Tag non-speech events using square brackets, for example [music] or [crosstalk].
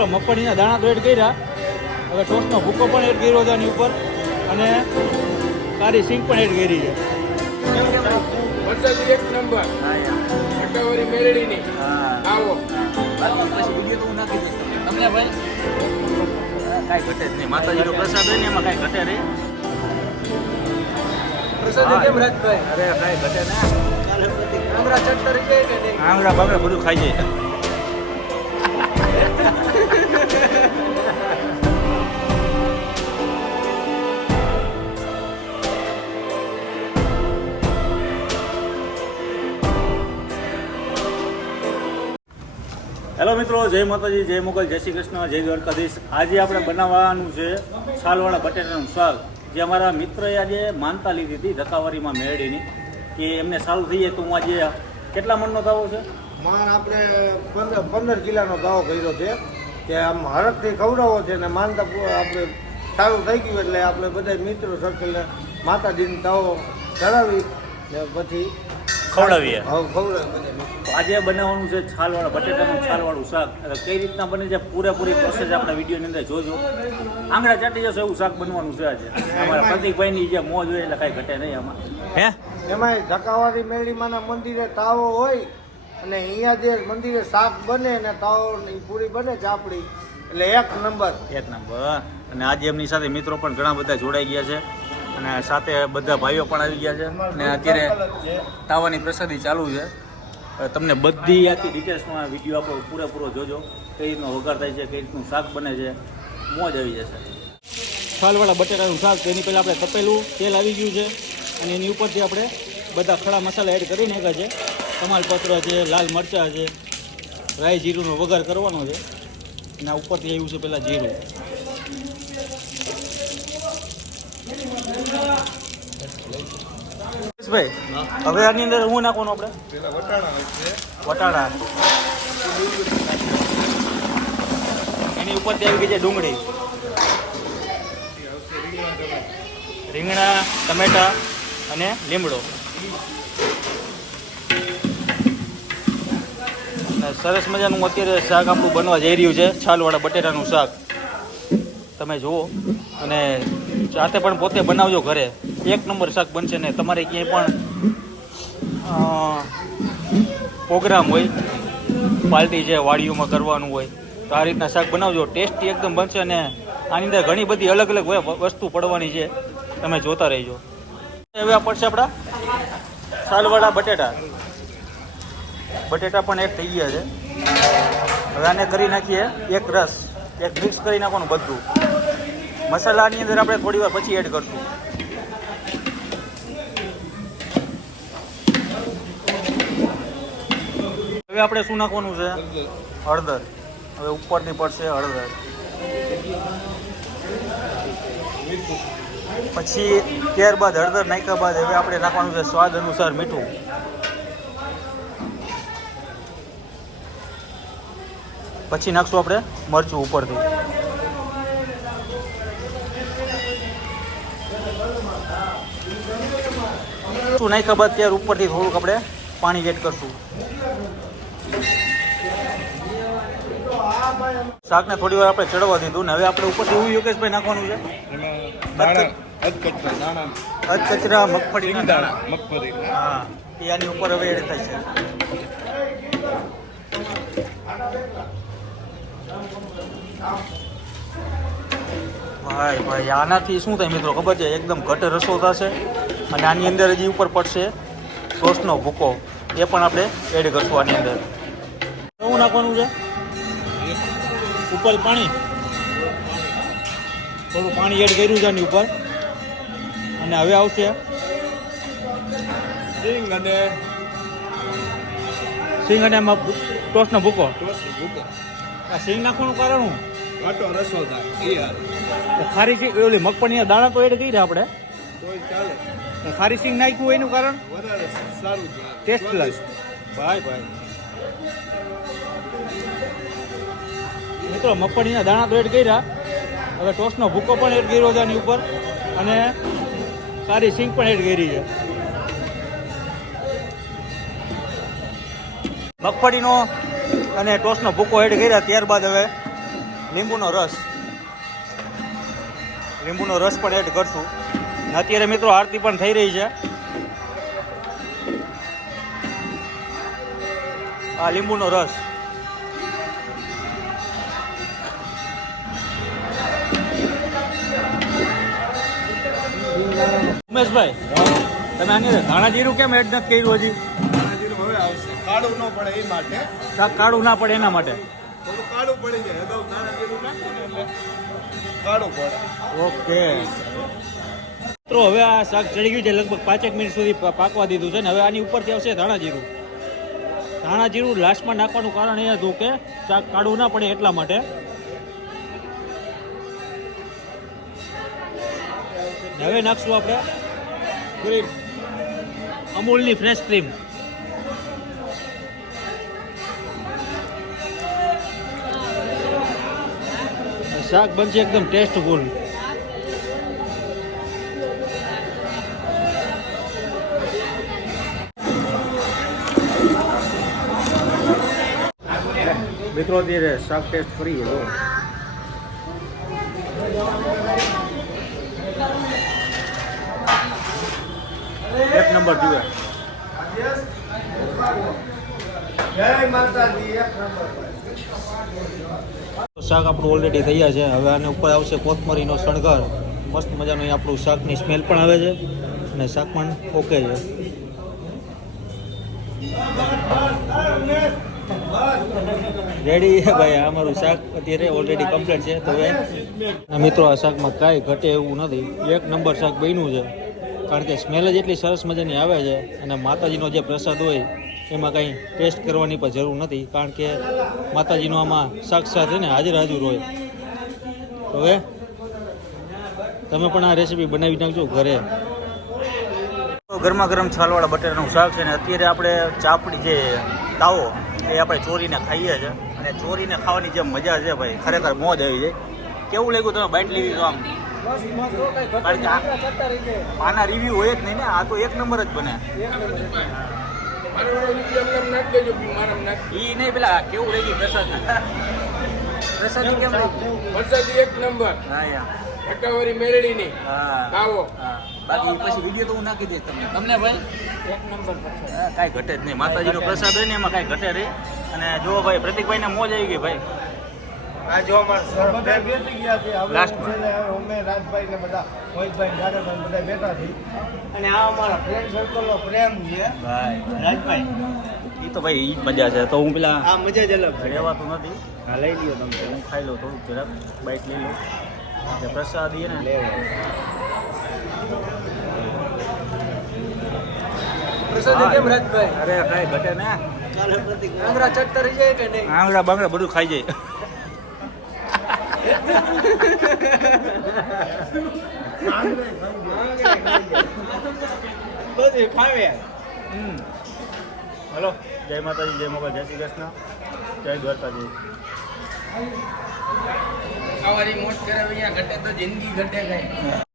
મિત્રો મગફળીના દાણા તો એડ કર્યા. હવે ટોસનો ભૂકો પણ એડ કર્યો છે એની ઉપર. અને કારી સિંગ પણ એડ કરી છે. એક નંબર. મકાવારી મેરડીની. આવો. તમને. ભાઈ? કાંઈ ઘટે જ નહીં. માતાજીનો પ્રસાદ હોય ને એમાં કાંઈ ઘટે નહીં. પ્રસાદ કેમ રાજભાઈ અરે કાંઈ ઘટે ના. આંગળા કે આંગળા બાંગળા બધું ખાઈ જાય. મિત્રો જય માતાજી જય મોગલ જય શ્રી કૃષ્ણ જય દ્વારકાધીશ. આજે આપણે બનાવવાનું છે છાલવાળા બટેટાનું શાક. જે અમારા મિત્રએ આજે માનતા લીધી હતી ધકાવારીમાં મેળીની કે એમને સારું થઈ જાય તો હું આજે કેટલા મણનો દાવો છે? માણ આપણે પંદર પંદર કિલાનો દાવો કર્યો છે કે આમ હરકથી ખવડાવો છે ને માનતા આપણે સારું થઈ ગયું એટલે આપણે બધા મિત્રો સર્કલને માતાજીનો દાવો ધરાવી ને પછી ખવડાવીએ. હવે ખવડાવી બધા મિત્રો. તો આજે બનાવવાનું છે છાલવાળા બટેટાનું છાલવાળું શાક. કઈ રીતના બને છે પૂરેપૂરી પ્રોસેસ આપણા વિડીયોની અંદર જોજો. આંગળા ચાટી જશે એવું શાક બનવાનું છે આજે. અમારા પ્રતિકભાઈની જે મોજ હોય એટલે કાંઈ ઘટે નહીં આમાં. હે? એમાંય ધકાવાળી મેળીમાંના મંદિરે તાવો હોય અને અહીંયા જે મંદિરે શાક બને ને તાવોની પૂરી બને ચાપડી એટલે એક નંબર. એક નંબર. અને આજે એમની સાથે મિત્રો પણ ઘણા બધા જોડાઈ ગયા છે. અને સાથે બધા ભાઈઓ પણ આવી ગયા છે. અને અત્યારે તાવાની પ્રસાદી ચાલુ છે. તમને બધી આખી ડિટેલ્સમાં વીડિયો આપણો પૂરેપૂરો જોજો. કઈ રીતનો વઘાર થાય છે, કઈ રીતનું શાક બને છે, મોજ આવી જશે. છાલવાળા બટેટાનું શાક, તેની પહેલાં આપણે તપેલું, તેલ આવી ગયું છે અને એની ઉપરથી આપણે બધા ખડા મસાલા એડ કરી નાખ્યા છે. તમાલપત્ર છે, લાલ મરચાં છે, રાઈ જીરુંનો વઘાર કરવાનો છે. અને આ ઉપરથી આવ્યું છે પહેલાં જીરું. ભાઈ હવે આની અંદર હું નાખવાનું આપણે? વટાણા એની ઉપરથી આવી ગઈ છે ડુંગળી. રીંગણા ટમેટા અને લીમડો. સરસ મજાનું અત્યારે શાક આપણું બનવા જઈ રહ્યું છે. છાલવાળા બટેટાનું શાક. તમે જુઓ. અને જાતે પણ પોતે બનાવજો ઘરે. એક નંબર શાક બનશે ને તમારે ક્યાંય પણ પ્રોગ્રામ હોય, પાર્ટી છે, વાડીઓમાં કરવાનું હોય, તો આ રીતના શાક બનાવજો. ટેસ્ટી એકદમ બનશે અને આની અંદર ઘણી બધી અલગ અલગ વસ્તુ પડવાની છે. તમે જોતા રહેજો. હવે આ પડશે આપણા સાલવાળા બટેટા. બટેટા પણ એક થઈ ગયા છે. હવે આને કરી નાખીએ એક રસ. એક મિક્સ કરી નાખવાનું બધું. મસાલાની અંદર આપણે થોડી વાર પછી એડ કરશું. હવે આપણે શું નાખવાનું છે? હળદર. હવે ઉપરની પડશે હળદર. પછી ત્યારબાદ હળદર નાખ્યા બાદ હવે આપણે નાખવાનું છે સ્વાદ અનુસાર મીઠું. પછી નાખશું આપણે મરચું ઉપરથી. શું નહીં ખબર ત્યારે ઉપરથી થોડુંક આપણે પાણી વેટ કરશું. શાકને થોડી વાર આપણે ચડવા દીધું ને હવે આપણે ઉપરથી એવું યોગેશભાઈ નાખવાનું છે. અધકચરા મગફળી હા એ આની ઉપર હવે એડ થાય છે. ભાઈ ભાઈ આનાથી શું થાય મિત્રો? ખબર છે? એકદમ ઘટ રસો થશે. અને આની અંદર હજી ઉપર પડશે સોસનો ભૂકો. એ પણ આપણે એડ કરશું આની અંદર. શું નાખવાનું છે? ઉપર પાણી. થોડું પાણી એડ કર્યું છે આની ઉપર. અને હવે આવશે સિંગ અને સિંગ અને એમાં ટોસનો ભૂકો. ભૂકો. આ સિંગ નાખવાનું કારણ શું? રસો થાય ખારી ઓલી મગફળીના દાણા તો એડ કરી આપણે. તોય ચાલે. તો ખારી નાખ્યું હોય એનું કારણ? વધારે સારું છે. Taste plus. ભાઈ ભાઈ. મિત્રો મગફળીના દાણા તો એડ કર્યા. હવે ટોસનો ભૂકો પણ એડ કર્યો છે આની ઉપર. અને સારી સિંગ પણ એડ કરી છે. મગફળીનો અને ટોસનો ભૂકો એડ કર્યા ત્યારબાદ હવે લીંબુનો રસ. લીંબુનો રસ પણ એડ કરશું. અત્યારે મિત્રો આરતી પણ થઈ રહી છે. આ લીંબુનો રસ. ઉમેશભાઈ તમે આની ધાણા જીરું કેમ એડ નથી કર્યું હજી? કાળું ન પડે એ માટે. શાક કાળું ના પડે એના માટે? કાળું પડી જાય. કાળું પડે. ઓકે મિત્રો હવે આ શાક ચડી ગયું છે, લગભગ પાંચેક મિનિટ સુધી પાકવા દીધું છે ને હવે આની ઉપરથી આવશે ધાણા જીરું. ધાણા જીરું લાસ્ટમાં નાખવાનું કારણ એ હતું કે શાક કાઢવું ના પડે એટલા માટે. હવે નાખશું આપણે ક્રીમ. અમૂલની ફ્રેશ ક્રીમ શાક બનશે એકદમ ટેસ્ટફુલ મિત્રો અત્યારે શાક ટેસ્ટ કરીએ એક નંબર જુએ. શાક આપણું ઓલરેડી તૈયાર છે. હવે આને ઉપર આવશે કોથમરીનો શણગાર. મસ્ત મજાનું આપણું શાકની સ્મેલ પણ આવે છે અને શાક પણ ઓકે છે. રેડી [laughs] ભાઈ આ અમારું શાક અત્યારે ઓલરેડી કમ્પ્લીટ છે. તો હવે મિત્રો, આ શાકમાં કાંઈ ઘટે એવું નથી. એક નંબર શાક બન્યું છે. કારણ કે સ્મેલ જ એટલી સરસ મજાની આવે છે અને માતાજીનો જે પ્રસાદ હોય, એમાં કંઈ ટેસ્ટ કરવાની પણ જરૂર નથી. કારણ કે માતાજીનો આમાં સાક્ષાત છે ને હાજર હાજર હોય. હવે તમે પણ આ રેસીપી બનાવી નાખજો ઘરે. ગરમા ગરમ છાલવાળા બટેટાનું શાક છે ને, અત્યારે આપણે ચાપડી જે તાવો, એ આપણે ચોરીને ખાઈએ છીએ અને ચોરીને ખાવાની જે મજા છે ભાઈ ખરેખર મોજ આવી જાય. કેવું લાગ્યું તમે બાઇટ લીધી તો આમ? આના રિવ્યુ હોય જ નહીં ને આ તો એક નંબર જ બને. ઈ નહીં પેલા કેવું લાગ્યું પ્રસાદ? પ્રસાદ કેમ એક નંબર. હા યા. ટકાવારી મેળડીની હા. આવો. હા. બાકી પછી વીડિયો તો હું નાખી દઈશ તમને. તમને ભાઈ? એક નંબર હા, કાંઈ ઘટે જ નહીં. માતાજીનો પ્રસાદ હોય ને એમાં કાંઈ ઘટે નહીં. અને જો ભાઈ પ્રતિકભાઈને મોજ આવી ગઈ ભાઈ. આ જો અમારા બધા બેસી ગયા છે. હવે લાસ્ટમાં. છે ને હવે અમે રાજભાઈ ને બધા મોહિતભાઈ દાદાભાઈ બધા બેઠા છે અને આ અમારા ફ્રેન્ડ સર્કલનો પ્રેમ છે. ભાઈ. રાજભાઈ. એ તો ભાઈ એ જ મજા છે. તો હું પેલા આ મજા જ અલગ રહેવાતું નથી. હા લઈ લ્યો તમે. હું ખાઈ લઉં થોડુંક જરાક. બાઈક લઈ લઉં. પ્રસાદ ને. પ્રસાદી કેમ રાજભાઈ? અરે કાંઈ ઘટે ને. આંગળા ચટતા રહી જાય કે નહીં? આંગળા બાંગડા બધું ખાઈ જાય. બધી ખાવે. હલો જય માતાજી જય મોગલ જય શ્રી કૃષ્ણ. જય દ્વારકાજી આવારી મોજ કરાવી અહીંયા ઘટે તો જિંદગી ઘટે કઈ.